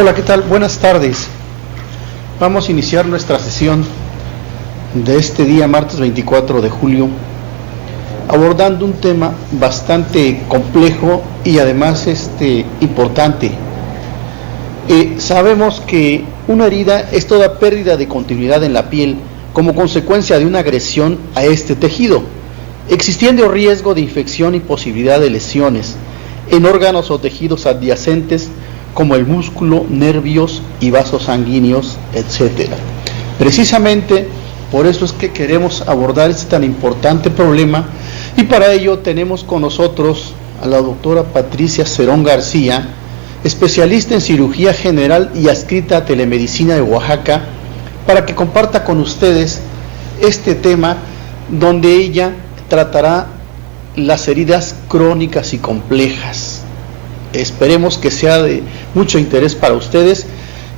Hola, ¿qué tal? Buenas tardes. Vamos a iniciar nuestra sesión de este día, martes 24 de julio, abordando un tema bastante complejo y además importante. Sabemos que una herida es toda pérdida de continuidad en la piel como consecuencia de una agresión a este tejido, existiendo riesgo de infección y posibilidad de lesiones en órganos o tejidos adyacentes como el músculo, nervios y vasos sanguíneos, etc. Precisamente por eso es que queremos abordar este tan importante problema, y para ello tenemos con nosotros a la doctora Patricia Cerón García, especialista en cirugía general y adscrita a Telemedicina de Oaxaca, para que comparta con ustedes este tema donde ella tratará las heridas crónicas y complejas. Esperemos que sea de mucho interés para ustedes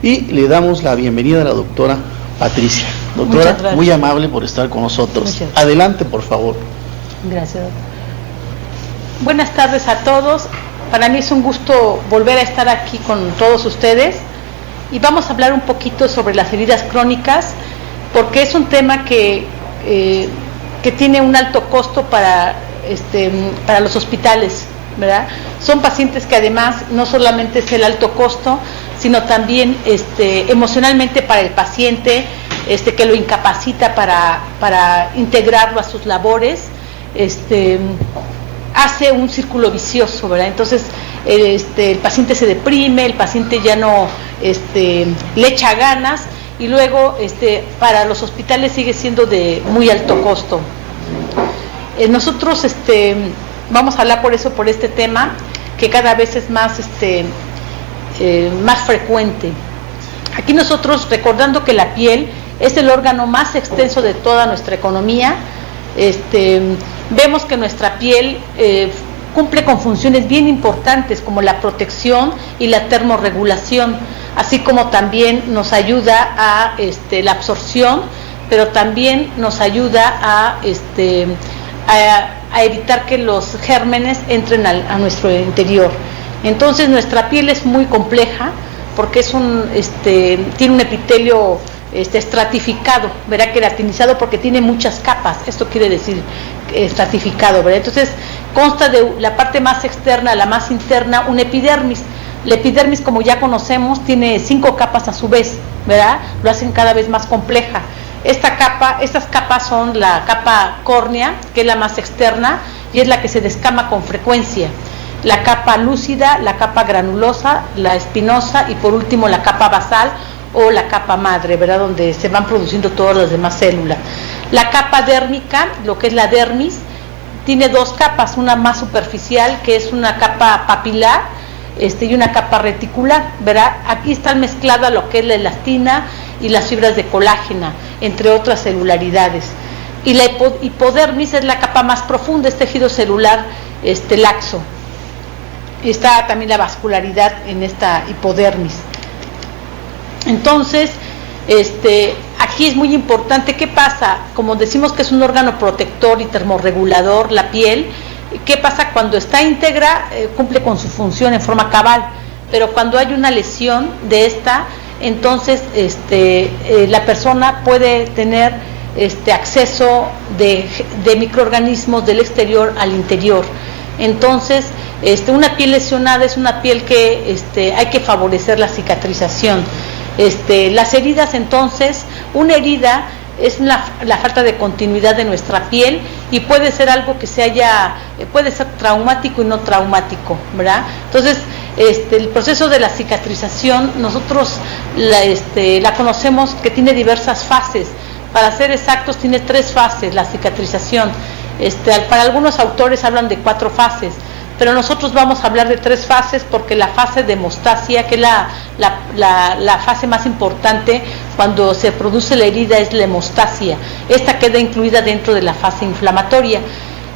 y le damos la bienvenida a la doctora Patricia. Doctora, muy amable por estar con nosotros. Adelante, por favor. Gracias. Buenas tardes a todos. Para mí es un gusto volver a estar aquí con todos ustedes y vamos a hablar un poquito sobre las heridas crónicas, porque es un tema que tiene un alto costo para los hospitales, ¿verdad? Son pacientes que además no solamente es el alto costo, sino también emocionalmente para el paciente, que lo incapacita para integrarlo a sus labores, hace un círculo vicioso, ¿verdad? Entonces el paciente se deprime, el paciente ya no le echa ganas, y luego para los hospitales sigue siendo de muy alto costo. Nosotros vamos a hablar por este tema que cada vez es más más frecuente. Aquí nosotros, recordando que la piel es el órgano más extenso de toda nuestra economía, vemos que nuestra piel cumple con funciones bien importantes como la protección y la termorregulación, así como también nos ayuda a la absorción, pero también nos ayuda a evitar que los gérmenes entren a nuestro interior. Entonces nuestra piel es muy compleja porque es tiene un epitelio estratificado, ¿verdad? Queratinizado, porque tiene muchas capas. Esto quiere decir estratificado, ¿verdad? Entonces consta de la parte más externa a la más interna un epidermis. La epidermis, como ya conocemos, tiene 5 capas a su vez, ¿verdad? Lo hacen cada vez más compleja. Estas capas son la capa córnea, que es la más externa y es la que se descama con frecuencia, la capa lúcida, la capa granulosa, la espinosa y por último la capa basal o la capa madre, ¿verdad? Donde se van produciendo todas las demás células. La capa dérmica, lo que es la dermis, tiene 2 capas, una más superficial, que es una capa papilar, y una capa reticular, ¿verdad? Aquí están mezcladas lo que es la elastina y las fibras de colágena, entre otras celularidades. Y la hipodermis es la capa más profunda, es tejido celular laxo. Está también la vascularidad en esta hipodermis. Entonces, aquí es muy importante qué pasa. Como decimos que es un órgano protector y termorregulador, la piel, ¿qué pasa cuando está íntegra? Cumple con su función en forma cabal, pero cuando hay una lesión de esta, entonces la persona puede tener acceso de microorganismos del exterior al interior. Entonces una piel lesionada es una piel que hay que favorecer la cicatrización. Las heridas, entonces, una herida es la falta de continuidad de nuestra piel y puede ser algo que puede ser traumático y no traumático, ¿verdad? Entonces, el proceso de la cicatrización, nosotros la conocemos que tiene diversas fases. Para ser exactos, tiene 3 fases la cicatrización. Para algunos autores hablan de 4 fases, pero nosotros vamos a hablar de 3 fases porque la fase de hemostasia, que es la fase más importante cuando se produce la herida, es la hemostasia. Esta queda incluida dentro de la fase inflamatoria.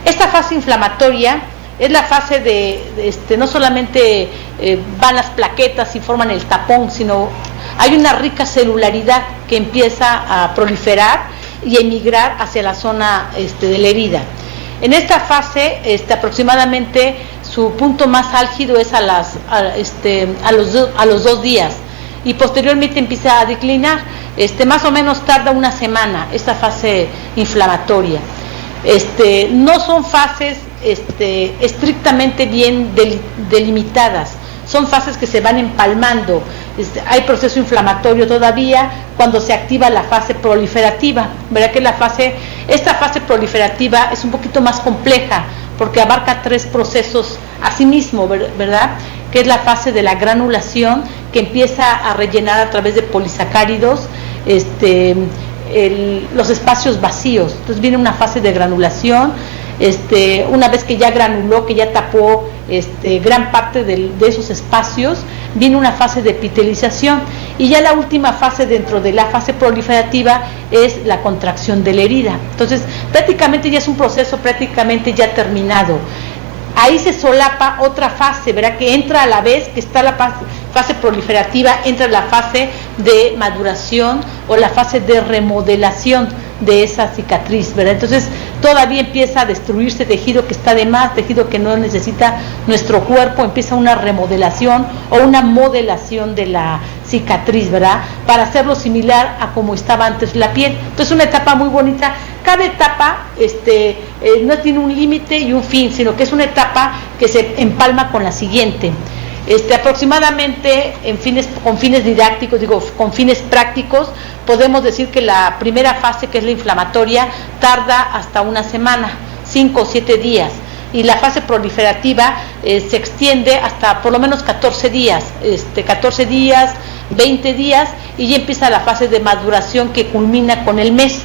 Esta fase inflamatoria es la fase no solamente van las plaquetas y forman el tapón, sino hay una rica celularidad que empieza a proliferar y emigrar hacia la zona de la herida. En esta fase, aproximadamente su punto más álgido es a los 2 días. y posteriormente empieza a declinar. Más o menos tarda una semana esta fase inflamatoria. No son fases estrictamente bien delimitadas, son fases que se van empalmando. Hay proceso inflamatorio todavía cuando se activa la fase proliferativa. Verá que esta fase proliferativa es un poquito más compleja porque abarca 3 procesos a sí mismo, ¿verdad? Que es la fase de la granulación, que empieza a rellenar a través de polisacáridos los espacios vacíos. Entonces viene una fase de granulación. Una vez que ya granuló, que ya tapó gran parte de esos espacios, viene una fase de epitelización, y ya la última fase dentro de la fase proliferativa es la contracción de la herida. Entonces prácticamente ya es un proceso prácticamente ya terminado. Ahí se solapa otra fase, ¿verdad? Que entra a la vez que está la fase proliferativa, entra la fase de maduración o la fase de remodelación de esa cicatriz, ¿verdad? Entonces todavía empieza a destruirse tejido que está de más, tejido que no necesita nuestro cuerpo, empieza una remodelación o una modelación de la cicatriz, ¿verdad? Para hacerlo similar a como estaba antes la piel. Entonces una etapa muy bonita. Cada etapa no tiene un límite y un fin, sino que es una etapa que se empalma con la siguiente. Aproximadamente con fines didácticos, con fines prácticos, podemos decir que la primera fase, que es la inflamatoria, tarda hasta una semana, 5 o 7 días, y la fase proliferativa se extiende hasta por lo menos 14 días, 14 días, 20 días, y ya empieza la fase de maduración que culmina con el mes.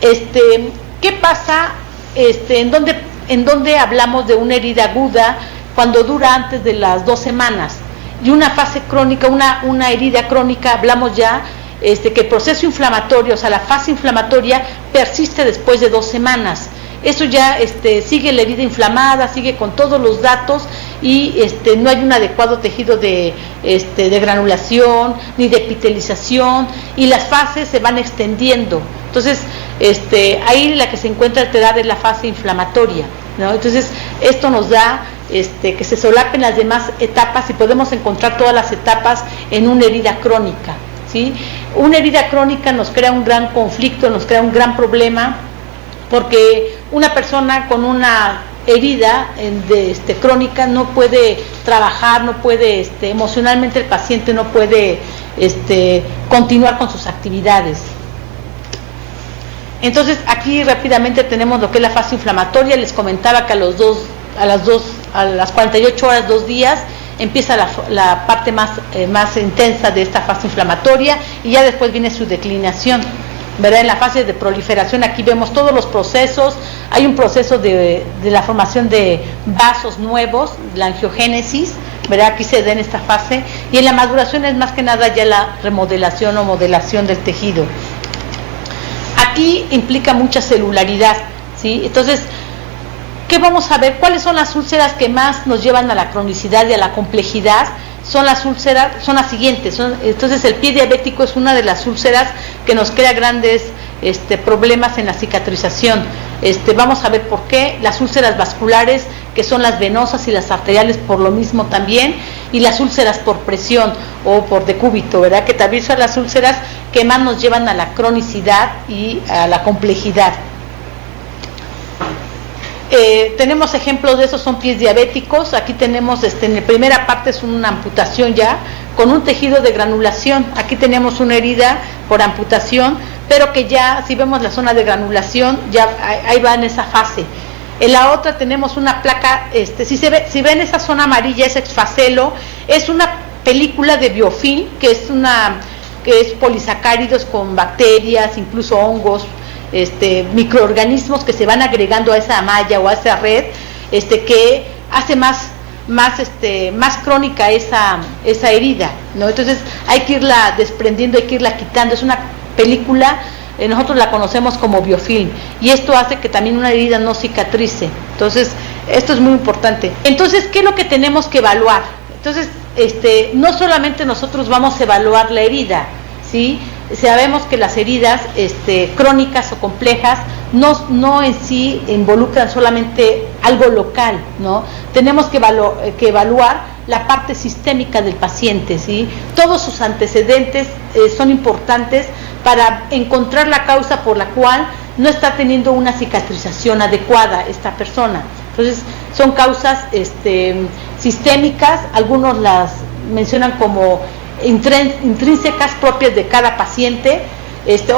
¿Qué pasa? ¿En dónde hablamos de una herida aguda cuando dura antes de las 2 semanas? Y una fase crónica, una herida crónica, hablamos ya que el proceso inflamatorio, o sea, la fase inflamatoria persiste después de 2 semanas. Eso ya sigue la herida inflamada, sigue con todos los datos, y no hay un adecuado tejido de granulación ni de epitelización, y las fases se van extendiendo. Entonces ahí la que se encuentra alterada es la fase inflamatoria, ¿no? Entonces esto nos da que se solapen las demás etapas y podemos encontrar todas las etapas en una herida crónica, ¿sí? Una herida crónica nos crea un gran conflicto, nos crea un gran problema, porque una persona con una herida crónica no puede trabajar, no puede, emocionalmente el paciente no puede continuar con sus actividades. Entonces aquí rápidamente tenemos lo que es la fase inflamatoria. Les comentaba que a las 48 horas, 2 días, empieza la parte más intensa de esta fase inflamatoria, y ya después viene su declinación, ¿verdad? En la fase de proliferación aquí vemos todos los procesos. Hay un proceso de la formación de vasos nuevos, la angiogénesis, ¿verdad? Aquí se da en esta fase, y en la maduración es más que nada ya la remodelación o modelación del tejido. Aquí implica mucha celularidad, ¿sí? Entonces, ¿qué vamos a ver? ¿Cuáles son las úlceras que más nos llevan a la cronicidad y a la complejidad? Son las las siguientes. Entonces el pie diabético es una de las úlceras que nos crea grandes problemas en la cicatrización. Vamos a ver por qué. Las úlceras vasculares, que son las venosas, y las arteriales por lo mismo también, y las úlceras por presión o por decúbito, ¿verdad? Que también son las úlceras que más nos llevan a la cronicidad y a la complejidad. Tenemos ejemplos de esos, son pies diabéticos. Aquí tenemos, en la primera parte es una amputación ya, con un tejido de granulación. Aquí tenemos una herida por amputación, pero que ya, si vemos la zona de granulación, ya ahí va en esa fase. En la otra tenemos una placa, si ven esa zona amarilla, ese exfacelo, es una película de biofilm, que es polisacáridos con bacterias, incluso hongos, microorganismos que se van agregando a esa malla o a esa red, que hace más crónica esa herida, ¿no? Entonces hay que irla desprendiendo, hay que irla quitando. Es una película, nosotros la conocemos como biofilm, y esto hace que también una herida no cicatrice. Entonces esto es muy importante. Entonces, ¿qué es lo que tenemos que evaluar? Entonces no solamente nosotros vamos a evaluar la herida, ¿sí? Sabemos que las heridas crónicas o complejas no en sí involucran solamente algo local, ¿no? Tenemos que evaluar la parte sistémica del paciente, ¿sí? Todos sus antecedentes son importantes para encontrar la causa por la cual no está teniendo una cicatrización adecuada esta persona. Entonces, son causas sistémicas, algunos las mencionan como intrínsecas propias de cada paciente,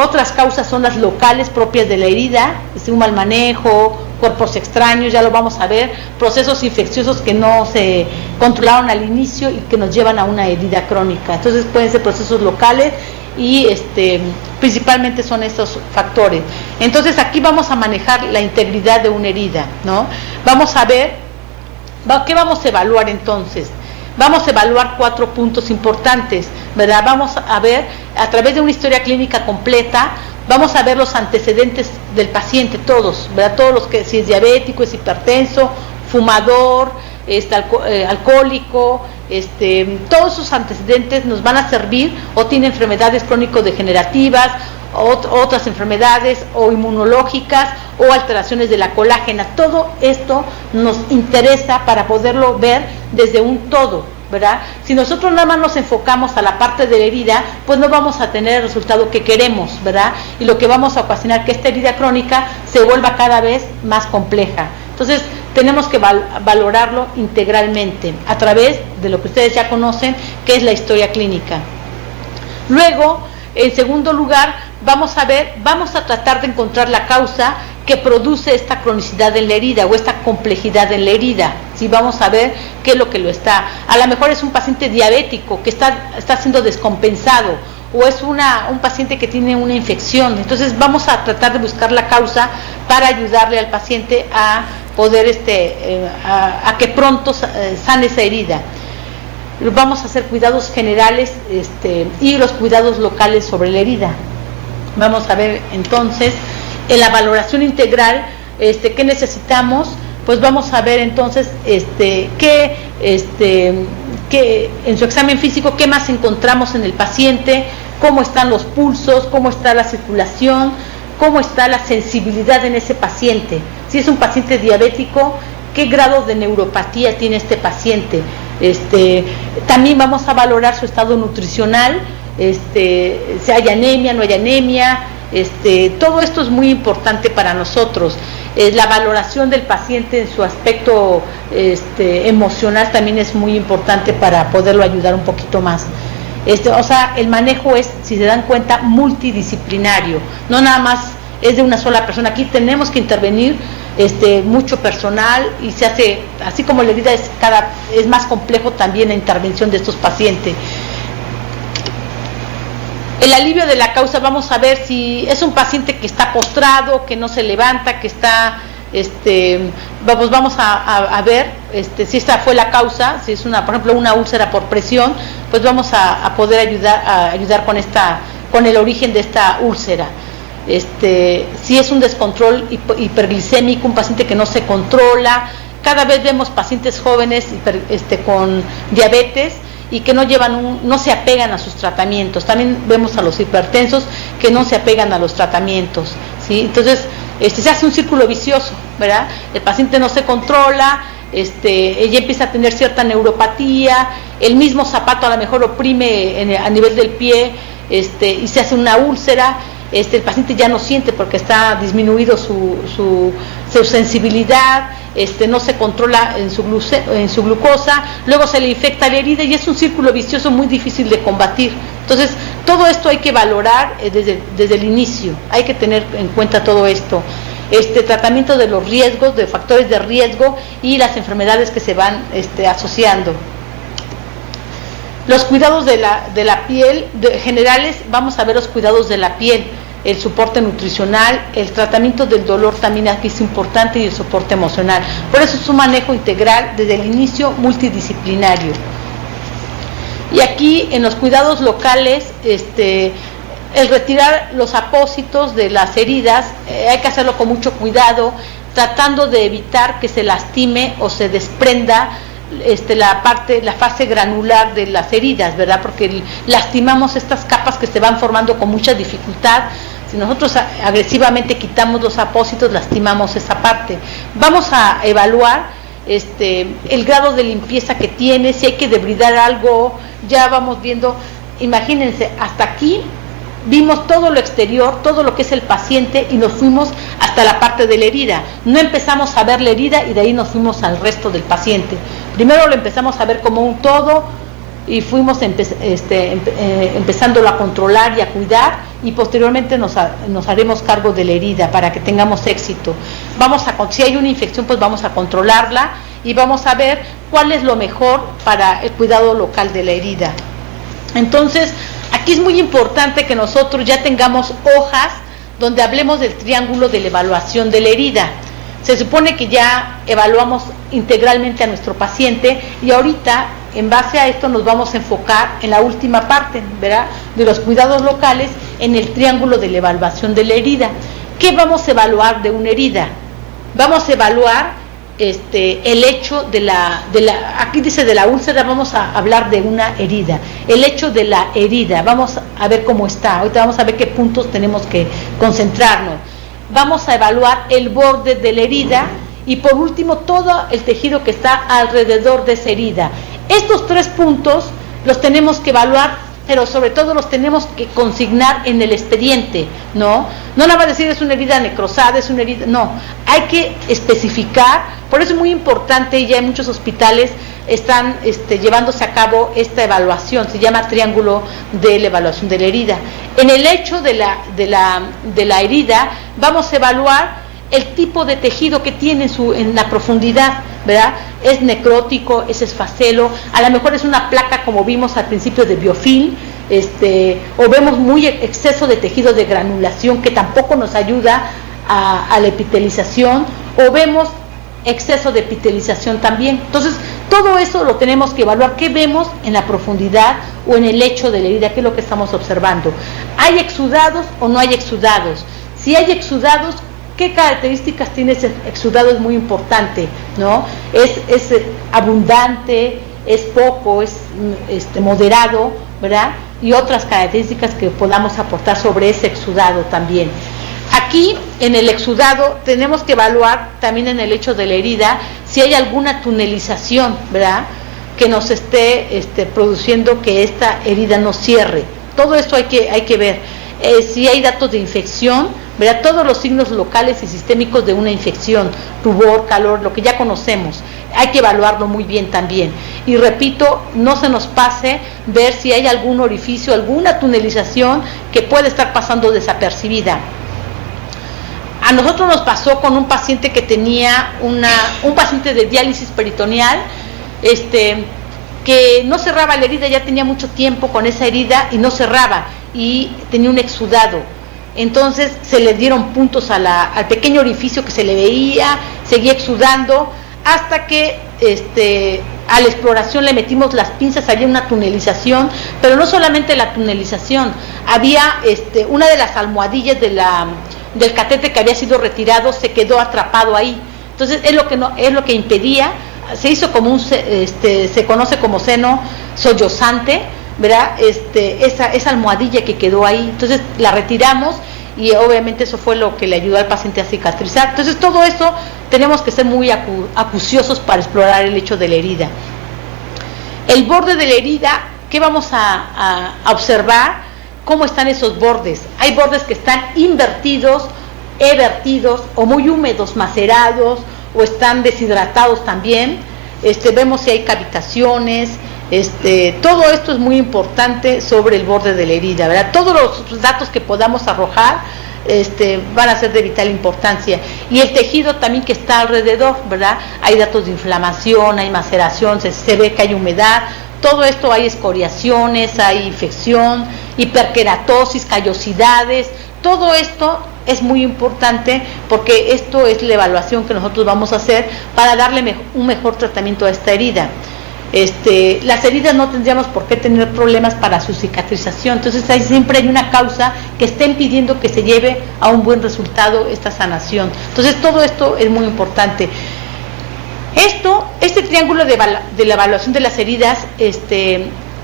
otras causas son las locales propias de la herida, un mal manejo, cuerpos extraños, ya lo vamos a ver, procesos infecciosos que no se controlaron al inicio y que nos llevan a una herida crónica. Entonces pueden ser procesos locales y principalmente son estos factores. Entonces aquí vamos a manejar la integridad de una herida, ¿no? Vamos a ver, ¿qué vamos a evaluar entonces? Vamos a evaluar 4 puntos importantes, ¿verdad? Vamos a ver, a través de una historia clínica completa, vamos a ver los antecedentes del paciente, todos, ¿verdad? Todos los que, si es diabético, es hipertenso, fumador, alcohólico, todos sus antecedentes nos van a servir, o tiene enfermedades crónico-degenerativas, otras enfermedades o inmunológicas o alteraciones de la colágena. Todo esto nos interesa para poderlo ver desde un todo, ¿verdad? Si nosotros nada más nos enfocamos a la parte de la herida, pues no vamos a tener el resultado que queremos, ¿verdad? Y lo que vamos a ocasionar que esta herida crónica se vuelva cada vez más compleja. Entonces, tenemos que valorarlo integralmente a través de lo que ustedes ya conocen, que es la historia clínica. Luego, en segundo lugar, vamos a tratar de encontrar la causa que produce esta cronicidad en la herida o esta complejidad en la herida. ¿Sí? Vamos a ver qué es lo que lo está. A lo mejor es un paciente diabético que está siendo descompensado, o es un paciente que tiene una infección. Entonces vamos a tratar de buscar la causa para ayudarle al paciente a poder a que pronto sane esa herida. Vamos a hacer cuidados generales y los cuidados locales sobre la herida. Vamos a ver entonces en la valoración integral qué necesitamos. Pues vamos a ver entonces qué en su examen físico qué más encontramos en el paciente, cómo están los pulsos, cómo está la circulación, cómo está la sensibilidad en ese paciente. Si es un paciente diabético, qué grado de neuropatía tiene este paciente. También vamos a valorar su estado nutricional, si hay anemia, no hay anemia. Todo esto es muy importante para nosotros. La valoración del paciente en su aspecto emocional también es muy importante para poderlo ayudar un poquito más. O sea, el manejo es, si se dan cuenta, multidisciplinario, no nada más es de una sola persona. Aquí tenemos que intervenir mucho personal y se hace, así como la herida es más complejo también la intervención de estos pacientes. El alivio de la causa, vamos a ver si es un paciente que está postrado, que no se levanta, que está, vamos a ver si esta fue la causa. Si es por ejemplo una úlcera por presión, pues vamos a poder ayudar con el origen de esta úlcera. Si es un descontrol hiperglicémico, un paciente que no se controla. Cada vez vemos pacientes jóvenes con diabetes y que no se apegan a sus tratamientos. También vemos a los hipertensos que no se apegan a los tratamientos, ¿sí? Entonces, se hace un círculo vicioso, ¿verdad? El paciente no se controla, ella empieza a tener cierta neuropatía, el mismo zapato a lo mejor oprime a nivel del pie, y se hace una úlcera. El paciente ya no siente porque está disminuido su sensibilidad, no se controla en su glucosa, luego se le infecta la herida y es un círculo vicioso muy difícil de combatir. Entonces, todo esto hay que valorar desde el inicio, hay que tener en cuenta todo esto. Tratamiento de los riesgos, de factores de riesgo y las enfermedades que se van asociando. Los cuidados de la piel generales, vamos a ver los cuidados de la piel, el soporte nutricional, el tratamiento del dolor también aquí es importante y el soporte emocional. Por eso es un manejo integral desde el inicio, multidisciplinario. Y aquí en los cuidados locales, el retirar los apósitos de las heridas, hay que hacerlo con mucho cuidado, tratando de evitar que se lastime o se desprenda la fase granular de las heridas, ¿verdad? Porque lastimamos estas capas que se van formando con mucha dificultad. Si nosotros agresivamente quitamos los apósitos, lastimamos esa parte. Vamos a evaluar el grado de limpieza que tiene, si hay que debridar algo, ya vamos viendo. Imagínense, hasta aquí vimos todo lo exterior, todo lo que es el paciente, y nos fuimos hasta la parte de la herida. No empezamos a ver la herida y de ahí nos fuimos al resto del paciente. Primero lo empezamos a ver como un todo y fuimos empezándolo a controlar y a cuidar, y posteriormente nos haremos cargo de la herida para que tengamos éxito. Si hay una infección, pues vamos a controlarla y vamos a ver cuál es lo mejor para el cuidado local de la herida. Entonces, aquí es muy importante que nosotros ya tengamos hojas donde hablemos del triángulo de la evaluación de la herida. Se supone que ya evaluamos integralmente a nuestro paciente, y ahorita, en base a esto, nos vamos a enfocar en la última parte, ¿verdad?, de los cuidados locales, en el triángulo de la evaluación de la herida. ¿Qué vamos a evaluar de una herida? Vamos a evaluar el hecho aquí dice de la úlcera, vamos a hablar de una herida, el hecho de la herida, vamos a ver cómo está. Ahorita vamos a ver qué puntos tenemos que concentrarnos. Vamos a evaluar el borde de la herida, y por último todo el tejido que está alrededor de esa herida. Estos 3 puntos los tenemos que evaluar, pero sobre todo los tenemos que consignar en el expediente, ¿no? No nada más decir es una herida necrosada, es una herida, no, hay que especificar. Por eso es muy importante, y ya en muchos hospitales están llevándose a cabo esta evaluación, se llama triángulo de la evaluación de la herida. En el hecho de la herida vamos a evaluar el tipo de tejido que tiene en la profundidad, ¿verdad? Es necrótico, es esfacelo, a lo mejor es una placa como vimos al principio de biofilm, o vemos muy exceso de tejido de granulación que tampoco nos ayuda a la epitelización, o vemos exceso de epitelización también. Entonces, todo eso lo tenemos que evaluar. ¿Qué vemos en la profundidad o en el lecho de la herida? ¿Qué es lo que estamos observando? ¿Hay exudados o no hay exudados? Si hay exudados, ¿qué características tiene ese exudado? Es muy importante, ¿no? Es abundante, es poco, es moderado, ¿verdad? Y otras características que podamos aportar sobre ese exudado también. Aquí, en el exudado, tenemos que evaluar también en el hecho de la herida si hay alguna tunelización, ¿verdad?, que nos esté produciendo que esta herida no cierre. Todo esto hay que ver. Si hay datos de infección, ¿verdad?, todos los signos locales y sistémicos de una infección, rubor, calor, lo que ya conocemos, hay que evaluarlo muy bien también. Y repito, no se nos pase ver si hay algún orificio, alguna tunelización que puede estar pasando desapercibida. A nosotros nos pasó con un paciente que tenía un paciente de diálisis peritoneal, que no cerraba la herida, ya tenía mucho tiempo con esa herida y no cerraba, y tenía un exudado. Entonces se le dieron puntos al pequeño orificio que se le veía, seguía exudando, hasta que a la exploración le metimos las pinzas, había una tunelización, pero no solamente la tunelización, había una de las almohadillas del catete que había sido retirado, se quedó atrapado ahí. Entonces es lo que impedía. Se hizo como se conoce como seno sollozante, ¿verdad? Esa almohadilla que quedó ahí. Entonces la retiramos, y obviamente eso fue lo que le ayudó al paciente a cicatrizar. Entonces todo eso tenemos que ser muy acuciosos para explorar el hecho de la herida. El borde de la herida, ¿qué vamos a observar? ¿Cómo están esos bordes? Hay bordes que están invertidos, evertidos, o muy húmedos, macerados, o están deshidratados también. Vemos si hay cavitaciones. Todo esto es muy importante sobre el borde de la herida, ¿verdad? Todos los datos que podamos arrojar van a ser de vital importancia. Y el tejido también que está alrededor, ¿verdad? Hay datos de inflamación, hay maceración, se ve que hay humedad. Todo esto, hay escoriaciones, hay infección, hiperkeratosis, callosidades. Todo esto es muy importante, porque esto es la evaluación que nosotros vamos a hacer para darle un mejor tratamiento a esta herida. Las heridas no tendríamos por qué tener problemas para su cicatrización. Entonces siempre hay una causa que está impidiendo que se lleve a un buen resultado esta sanación. Entonces todo esto es muy importante. Este triángulo de la evaluación de las heridas,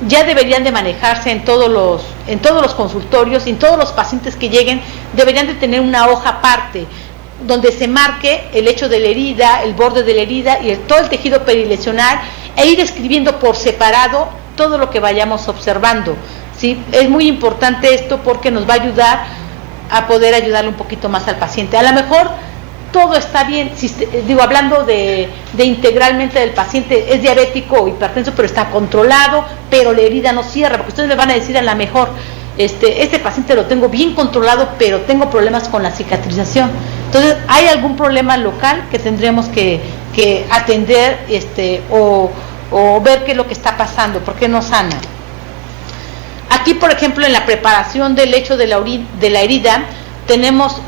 ya deberían de manejarse en todos los consultorios, y en todos los pacientes que lleguen deberían de tener una hoja aparte donde se marque el hecho de la herida, el borde de la herida y todo el tejido perilesional, e ir escribiendo por separado todo lo que vayamos observando, ¿sí? Es muy importante esto porque nos va a ayudar a poder ayudarle un poquito más al paciente. A lo mejor todo está bien, hablando de integralmente del paciente, es diabético o hipertenso, pero está controlado, pero la herida no cierra, porque ustedes me van a decir a lo mejor, este paciente lo tengo bien controlado, pero tengo problemas con la cicatrización. Entonces, ¿hay algún problema local que tendremos que atender o ver qué es lo que está pasando? ¿Por qué no sana? Aquí, por ejemplo, en la preparación del lecho de la herida, tenemos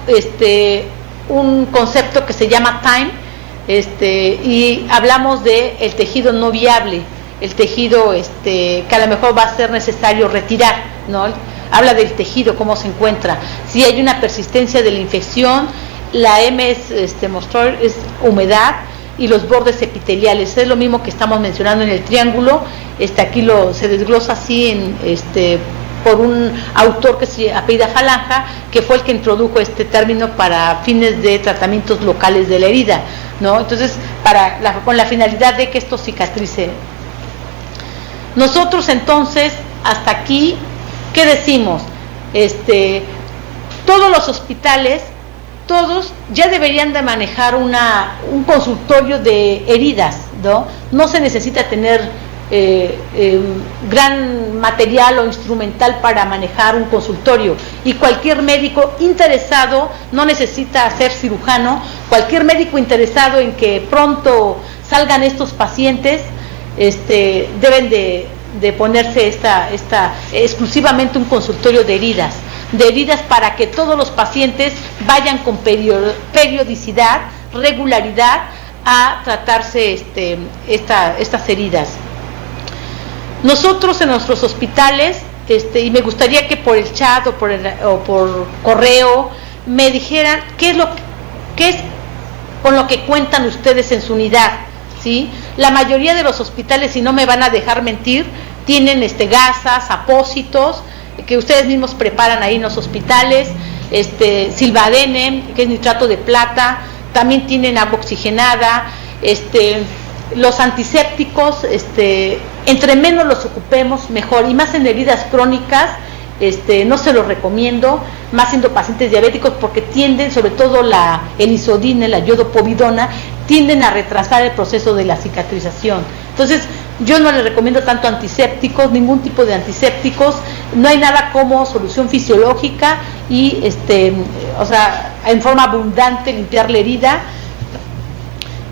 un concepto que se llama time, y hablamos de el tejido no viable, el tejido que a lo mejor va a ser necesario retirar, ¿no? Habla del tejido, cómo se encuentra, si hay una persistencia de la infección. La M es es humedad, y los bordes epiteliales, es lo mismo que estamos mencionando en el triángulo. Aquí se desglosa así por un autor que se apellida Falanja, que fue el que introdujo este término para fines de tratamientos locales de la herida, ¿no? Entonces, con la finalidad de que esto cicatrice. Nosotros entonces, hasta aquí, ¿qué decimos? Todos los hospitales, todos ya deberían de manejar un consultorio de heridas, ¿no? No se necesita tener gran material o instrumental para manejar un consultorio, y cualquier médico interesado, no necesita ser cirujano, cualquier médico interesado en que pronto salgan estos pacientes, deben de ponerse exclusivamente un consultorio de heridas para que todos los pacientes vayan con periodicidad, regularidad a tratarse estas heridas. Nosotros en nuestros hospitales, y me gustaría que por el chat o por correo me dijeran qué es con lo que cuentan ustedes en su unidad, ¿sí? La mayoría de los hospitales, y no me van a dejar mentir, tienen gasas, apósitos, que ustedes mismos preparan ahí en los hospitales, Silvadene, que es nitrato de plata, también tienen agua oxigenada, los antisépticos, entre menos los ocupemos mejor, y más en heridas crónicas, no se los recomiendo, más siendo pacientes diabéticos, porque tienden, sobre todo el isodine, la iodopovidona, tienden a retrasar el proceso de la cicatrización. Entonces, yo no les recomiendo tanto antisépticos, ningún tipo de antisépticos, no hay nada como solución fisiológica y, en forma abundante limpiar la herida.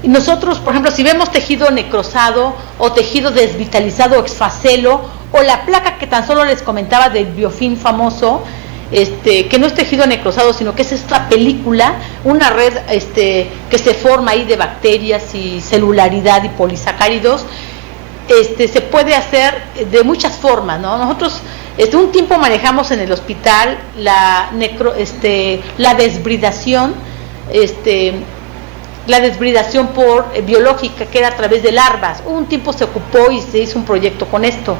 Y nosotros, por ejemplo, si vemos tejido necrosado o tejido desvitalizado o exfacelo, o la placa que tan solo les comentaba del biofilm famoso, que no es tejido necrosado, sino que es esta película, una red que se forma ahí de bacterias y celularidad y polisacáridos, se puede hacer de muchas formas, ¿no? Nosotros un tiempo manejamos en el hospital la desbridación, la desbridación biológica, que era a través de larvas. Un tiempo se ocupó y se hizo un proyecto con esto.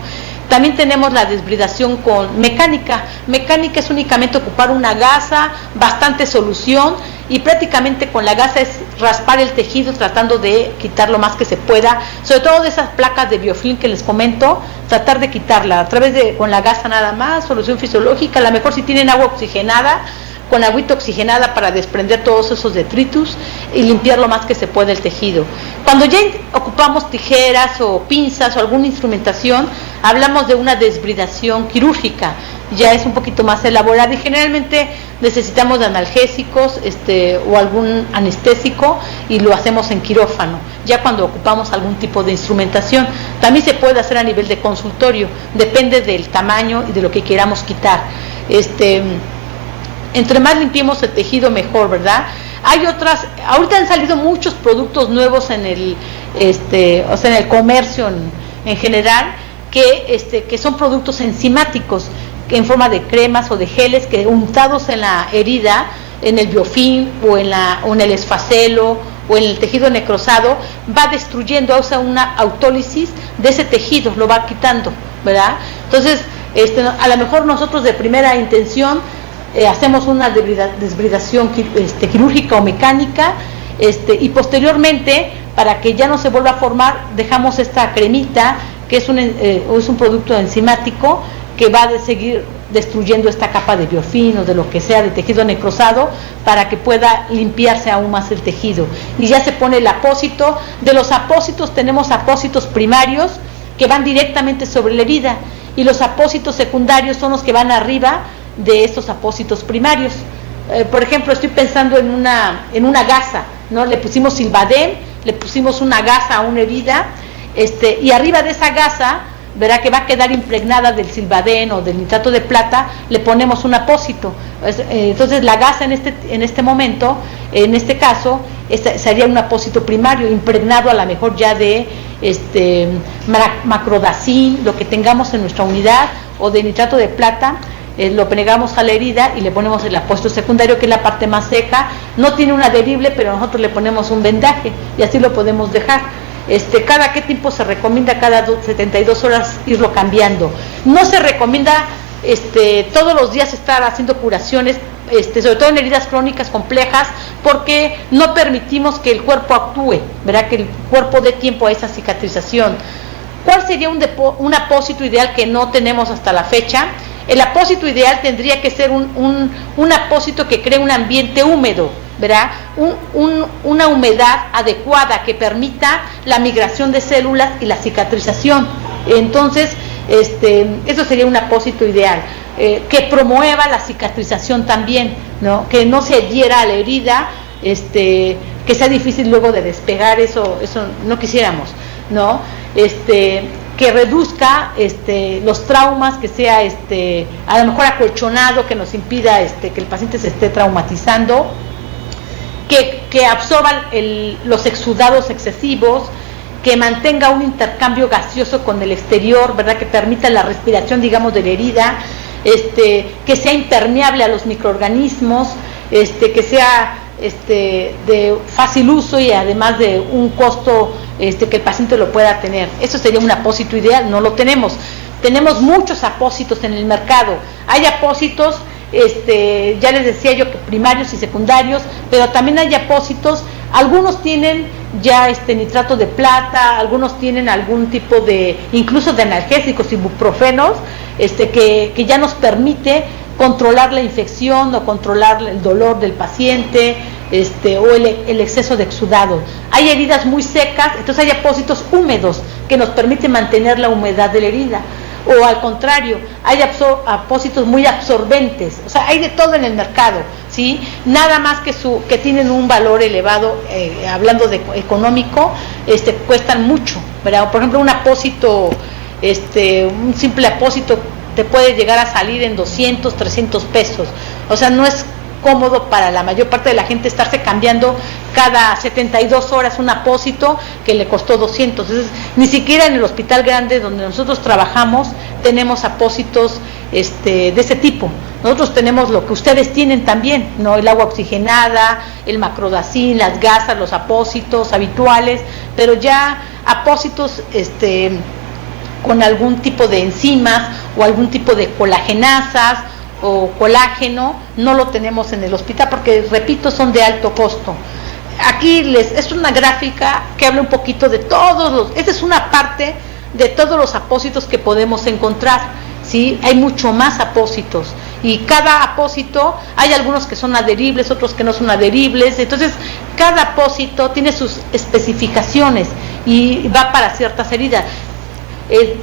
También tenemos la desbridación con mecánica. Mecánica es únicamente ocupar una gasa, bastante solución, y prácticamente con la gasa es raspar el tejido tratando de quitar lo más que se pueda, sobre todo de esas placas de biofilm que les comento, tratar de quitarla a través con la gasa nada más, solución fisiológica, a lo mejor si tienen agua oxigenada, con agüita oxigenada para desprender todos esos detritus y limpiar lo más que se puede el tejido. Cuando ya ocupamos tijeras o pinzas o alguna instrumentación, hablamos de una desbridación quirúrgica, ya es un poquito más elaborada, y generalmente necesitamos de analgésicos o algún anestésico, y lo hacemos en quirófano, ya cuando ocupamos algún tipo de instrumentación. También se puede hacer a nivel de consultorio, depende del tamaño y de lo que queramos quitar. Entre más limpiemos el tejido, mejor, ¿verdad? Hay ahorita han salido muchos productos nuevos en el comercio en general, que son productos enzimáticos, que en forma de cremas o de geles, que untados en la herida, en el biofilm o en el esfacelo o en el tejido necrosado, va destruyendo, usa una autólisis de ese tejido, lo va quitando, ¿verdad? Entonces, a lo mejor nosotros de primera intención hacemos una desbridación quirúrgica o mecánica, y posteriormente, para que ya no se vuelva a formar, dejamos esta cremita, que es un producto enzimático que va a seguir destruyendo esta capa de biofilm o de lo que sea de tejido necrosado, para que pueda limpiarse aún más el tejido. Y ya se pone el apósito. De los apósitos tenemos apósitos primarios que van directamente sobre la herida, y los apósitos secundarios son los que van arriba de estos apósitos primarios. Por ejemplo, estoy pensando en una gasa, ¿no? Le pusimos Silvadem, le pusimos una gasa a una herida, y arriba de esa gasa, verá que va a quedar impregnada del Silvadem o del nitrato de plata, le ponemos un apósito. Entonces la gasa en este momento, en este caso, sería un apósito primario, impregnado a lo mejor ya de macrodacin, lo que tengamos en nuestra unidad, o de nitrato de plata. Lo pegamos a la herida y le ponemos el apósito secundario, que es la parte más seca. No tiene un adherible, pero nosotros le ponemos un vendaje y así lo podemos dejar. ¿Cada qué tiempo se recomienda? Cada 72 horas irlo cambiando. No se recomienda todos los días estar haciendo curaciones, sobre todo en heridas crónicas complejas, porque no permitimos que el cuerpo actúe, ¿verdad? Que el cuerpo dé tiempo a esa cicatrización. ¿Cuál sería un apósito ideal que no tenemos hasta la fecha? El apósito ideal tendría que ser un apósito que cree un ambiente húmedo, ¿verdad? Una humedad adecuada que permita la migración de células y la cicatrización. Entonces, eso sería un apósito ideal, que promueva la cicatrización también, ¿no? Que no se adhiera a la herida, que sea difícil luego de despegar, eso no quisiéramos, ¿no? Que reduzca los traumas, que sea a lo mejor acolchonado, que nos impida que el paciente se esté traumatizando, que absorban los exudados excesivos, que mantenga un intercambio gaseoso con el exterior, ¿verdad? Que permita la respiración, digamos, de la herida, que sea impermeable a los microorganismos, que sea de fácil uso y además de un costo que el paciente lo pueda tener. Eso sería un apósito ideal. No lo tenemos. Tenemos muchos apósitos en el mercado. Hay apósitos, ya les decía yo, que primarios y secundarios, pero también hay apósitos. Algunos tienen ya nitrato de plata, algunos tienen algún tipo incluso de analgésicos, ibuprofenos, que ya nos permite controlar la infección o controlar el dolor del paciente, o el exceso de exudado. Hay heridas muy secas, entonces hay apósitos húmedos que nos permiten mantener la humedad de la herida, o al contrario, hay apósitos muy absorbentes. O sea, hay de todo en el mercado, ¿sí? Nada más que tienen un valor elevado, hablando de económico, cuestan mucho, ¿verdad? Por ejemplo, un apósito, un simple apósito te puede llegar a salir en 200, 300 pesos. O sea, no es cómodo para la mayor parte de la gente estarse cambiando cada 72 horas un apósito que le costó 200. Entonces, ni siquiera en el hospital grande donde nosotros trabajamos tenemos apósitos de ese tipo. Nosotros tenemos lo que ustedes tienen también, ¿no? El agua oxigenada, el macrodacin, las gasas, los apósitos habituales, pero ya apósitos con algún tipo de enzimas o algún tipo de colagenasas o colágeno, no lo tenemos en el hospital porque, repito, son de alto costo. Aquí es una gráfica que habla un poquito de esta es una parte de todos los apósitos que podemos encontrar, ¿sí? Hay mucho más apósitos, y cada apósito, hay algunos que son adheribles, otros que no son adheribles. Entonces, cada apósito tiene sus especificaciones y va para ciertas heridas.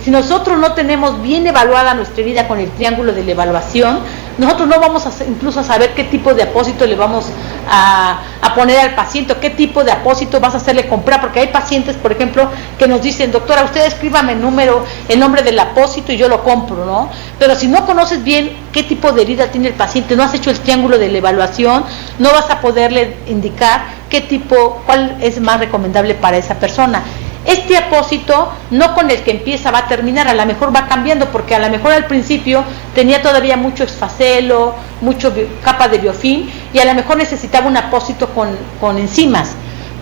Si nosotros no tenemos bien evaluada nuestra herida con el triángulo de la evaluación, nosotros no vamos incluso a saber qué tipo de apósito le vamos a poner al paciente, qué tipo de apósito vas a hacerle comprar, porque hay pacientes, por ejemplo, que nos dicen: doctora, usted escríbame el nombre del apósito y yo lo compro, ¿no? Pero si no conoces bien qué tipo de herida tiene el paciente, no has hecho el triángulo de la evaluación, no vas a poderle indicar cuál es más recomendable para esa persona. Este apósito, no con el que empieza va a terminar, a lo mejor va cambiando, porque a lo mejor al principio tenía todavía mucho esfacelo, mucho capa de biofilm, y a lo mejor necesitaba un apósito con enzimas.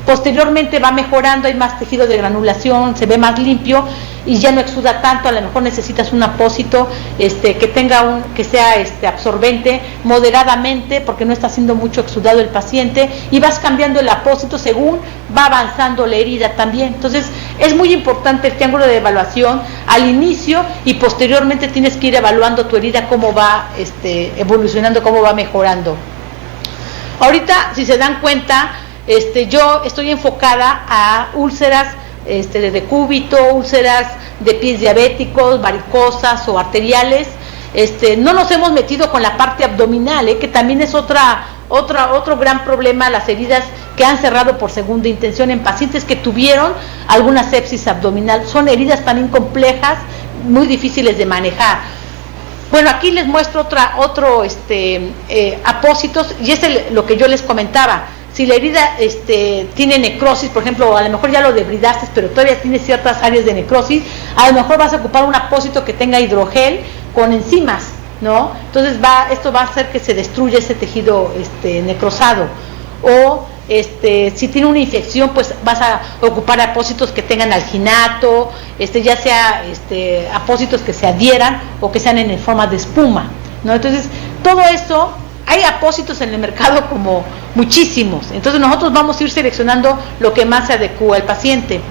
Posteriormente va mejorando, hay más tejido de granulación, se ve más limpio y ya no exuda tanto. A lo mejor necesitas un apósito que sea absorbente moderadamente, porque no está haciendo mucho exudado el paciente, y vas cambiando el apósito según va avanzando la herida también. Entonces es muy importante el triángulo de evaluación al inicio, y posteriormente tienes que ir evaluando tu herida, cómo va evolucionando, cómo va mejorando. Ahorita, si se dan cuenta, yo estoy enfocada a úlceras de decúbito, úlceras de pies diabéticos, varicosas o arteriales. No nos hemos metido con la parte abdominal, que también es otro gran problema, las heridas que han cerrado por segunda intención en pacientes que tuvieron alguna sepsis abdominal. Son heridas también complejas, muy difíciles de manejar. Bueno, aquí les muestro apósitos, y es lo que yo les comentaba. Si la herida tiene necrosis, por ejemplo, a lo mejor ya lo debridaste, pero todavía tiene ciertas áreas de necrosis, a lo mejor vas a ocupar un apósito que tenga hidrogel con enzimas, ¿no? Entonces esto va a hacer que se destruya ese tejido necrosado. O si tiene una infección, pues vas a ocupar apósitos que tengan alginato, ya sea apósitos que se adhieran o que sean en forma de espuma, ¿no? Entonces, todo eso, hay apósitos en el mercado como muchísimos. Entonces nosotros vamos a ir seleccionando lo que más se adecua al paciente.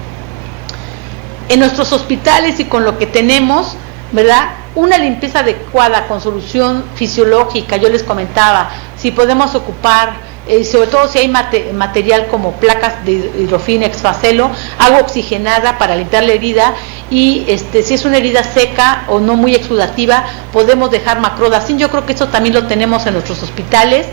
En nuestros hospitales y con lo que tenemos, ¿verdad? Una limpieza adecuada con solución fisiológica, yo les comentaba, si podemos ocupar, sobre todo si hay material como placas de hidrofina, exfacelo, agua oxigenada para limpiar la herida, y si es una herida seca o no muy exudativa, podemos dejar macrodacin. Yo creo que eso también lo tenemos en nuestros hospitales.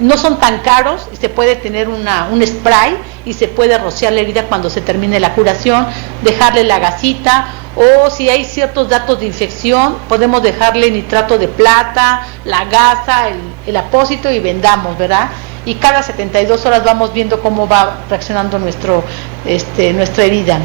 No son tan caros, y se puede tener un spray y se puede rociar la herida cuando se termine la curación, dejarle la gasita, o si hay ciertos datos de infección, podemos dejarle nitrato de plata, la gasa, el apósito, y vendamos, ¿verdad? Y cada 72 horas vamos viendo cómo va reaccionando nuestra herida.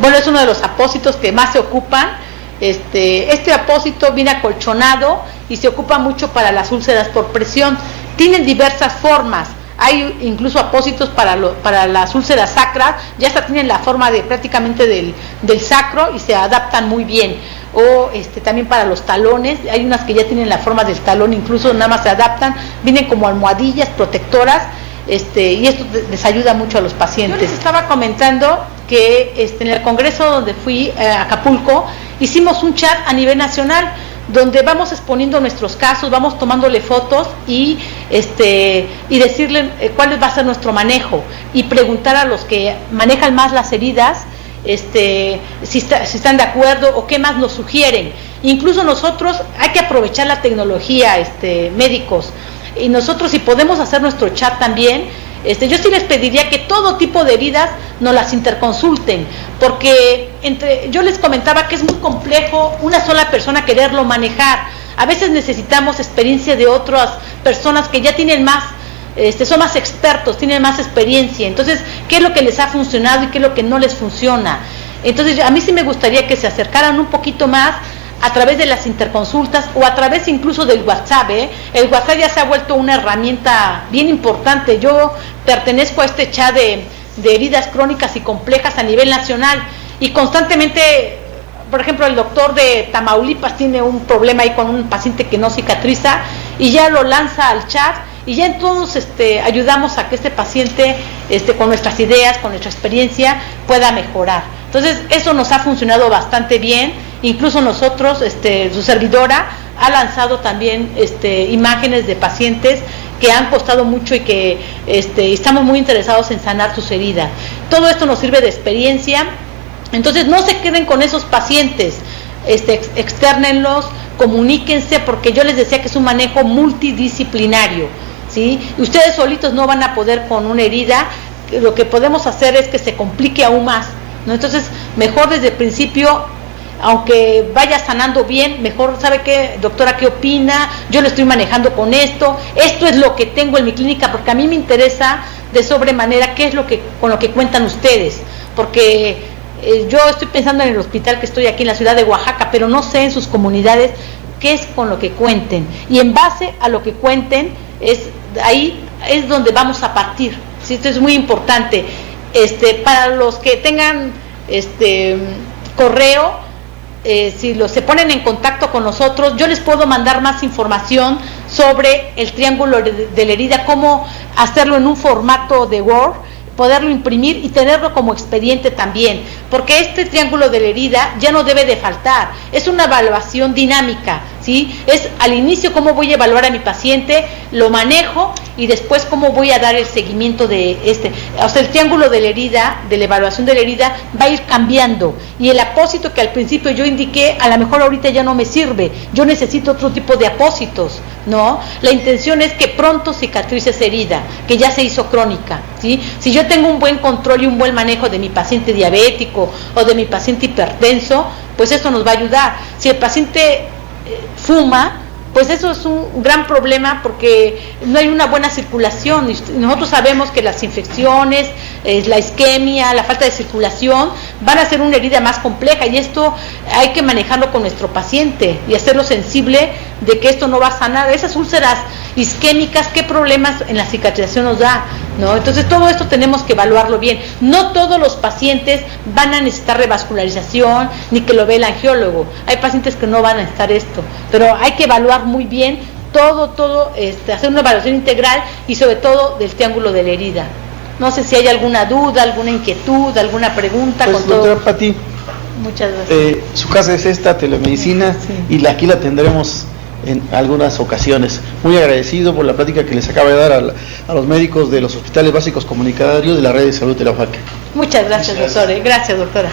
Bueno, es uno de los apósitos que más se ocupan. Este apósito viene acolchonado y se ocupa mucho para las úlceras por presión. Tienen diversas formas. Hay incluso apósitos para las úlceras sacras, ya hasta tienen la forma prácticamente del sacro y se adaptan muy bien. O también para los talones, hay unas que ya tienen la forma del talón, incluso nada más se adaptan, vienen como almohadillas protectoras, y esto les ayuda mucho a los pacientes. Yo les estaba comentando que en el congreso donde fui a Acapulco, hicimos un chat a nivel nacional, donde vamos exponiendo nuestros casos, vamos tomándole fotos y decirle cuál va a ser nuestro manejo, y preguntar a los que manejan más las heridas si están de acuerdo o qué más nos sugieren. Incluso nosotros hay que aprovechar la tecnología, médicos, y nosotros, si podemos hacer nuestro chat también, yo sí les pediría que todo tipo de heridas nos las interconsulten, porque yo les comentaba que es muy complejo una sola persona quererlo manejar. A veces necesitamos experiencia de otras personas que ya tienen más, son más expertos, tienen más experiencia. Entonces, ¿qué es lo que les ha funcionado y qué es lo que no les funciona? Entonces, a mí sí me gustaría que se acercaran un poquito más a través de las interconsultas, o a través incluso del WhatsApp. El WhatsApp ya se ha vuelto una herramienta bien importante. Yo pertenezco a este chat de heridas crónicas y complejas a nivel nacional, y constantemente, por ejemplo, el doctor de Tamaulipas tiene un problema ahí con un paciente que no cicatriza, y ya lo lanza al chat, y ya entonces ayudamos a que este paciente, con nuestras ideas, con nuestra experiencia, pueda mejorar. Entonces, eso nos ha funcionado bastante bien. Incluso nosotros, su servidora ha lanzado también imágenes de pacientes que han costado mucho y que estamos muy interesados en sanar sus heridas. Todo esto nos sirve de experiencia. Entonces, no se queden con esos pacientes, externenlos, comuníquense, porque yo les decía que es un manejo multidisciplinario, ¿sí? Y ustedes solitos no van a poder con una herida. Lo que podemos hacer es que se complique aún más, ¿no? Entonces, mejor desde el principio, aunque vaya sanando bien, mejor, ¿sabe qué, doctora, qué opina? Yo lo estoy manejando con esto es lo que tengo en mi clínica, porque a mí me interesa de sobremanera qué es con lo que cuentan ustedes, porque yo estoy pensando en el hospital que estoy aquí en la ciudad de Oaxaca, pero no sé en sus comunidades qué es con lo que cuenten, y en base a lo que cuenten, ahí es donde vamos a partir. ¿sí? Esto es muy importante. Para los que tengan correo, si se ponen en contacto con nosotros, yo les puedo mandar más información sobre el triángulo de la herida, cómo hacerlo en un formato de Word, poderlo imprimir y tenerlo como expediente también, porque este triángulo de la herida ya no debe de faltar, es una evaluación dinámica, ¿sí? Es al inicio cómo voy a evaluar a mi paciente, lo manejo y después cómo voy a dar el seguimiento de o sea, el triángulo de la herida, de la evaluación de la herida, va a ir cambiando, y el apósito que al principio yo indiqué, a lo mejor ahorita ya no me sirve, yo necesito otro tipo de apósitos, ¿no? La intención es que pronto cicatrice esa herida, que ya se hizo crónica, ¿sí? Si yo tengo un buen control y un buen manejo de mi paciente diabético o de mi paciente hipertenso, pues eso nos va a ayudar. Si el paciente fuma, pues eso es un gran problema porque no hay una buena circulación. Nosotros sabemos que las infecciones, la isquemia, la falta de circulación van a ser una herida más compleja, y esto hay que manejarlo con nuestro paciente y hacerlo sensible de que esto no va a sanar. Esas úlceras isquémicas, ¿qué problemas en la cicatrización nos da? ¿No? Entonces todo esto tenemos que evaluarlo bien. No todos los pacientes van a necesitar revascularización ni que lo vea el angiólogo. Hay pacientes que no van a necesitar esto, pero hay que evaluar muy bien todo, hacer una evaluación integral y sobre todo del triángulo de la herida. No sé si hay alguna duda, alguna inquietud, alguna pregunta. Pues, con doctora todo. Pati, Muchas gracias. su casa es esta, telemedicina, Sí. y aquí la tendremos en algunas ocasiones. Muy agradecido por la plática que les acaba de dar a los médicos de los hospitales básicos comunitarios de la red de salud de la UJAC. Muchas gracias, doctora. Gracias, doctora.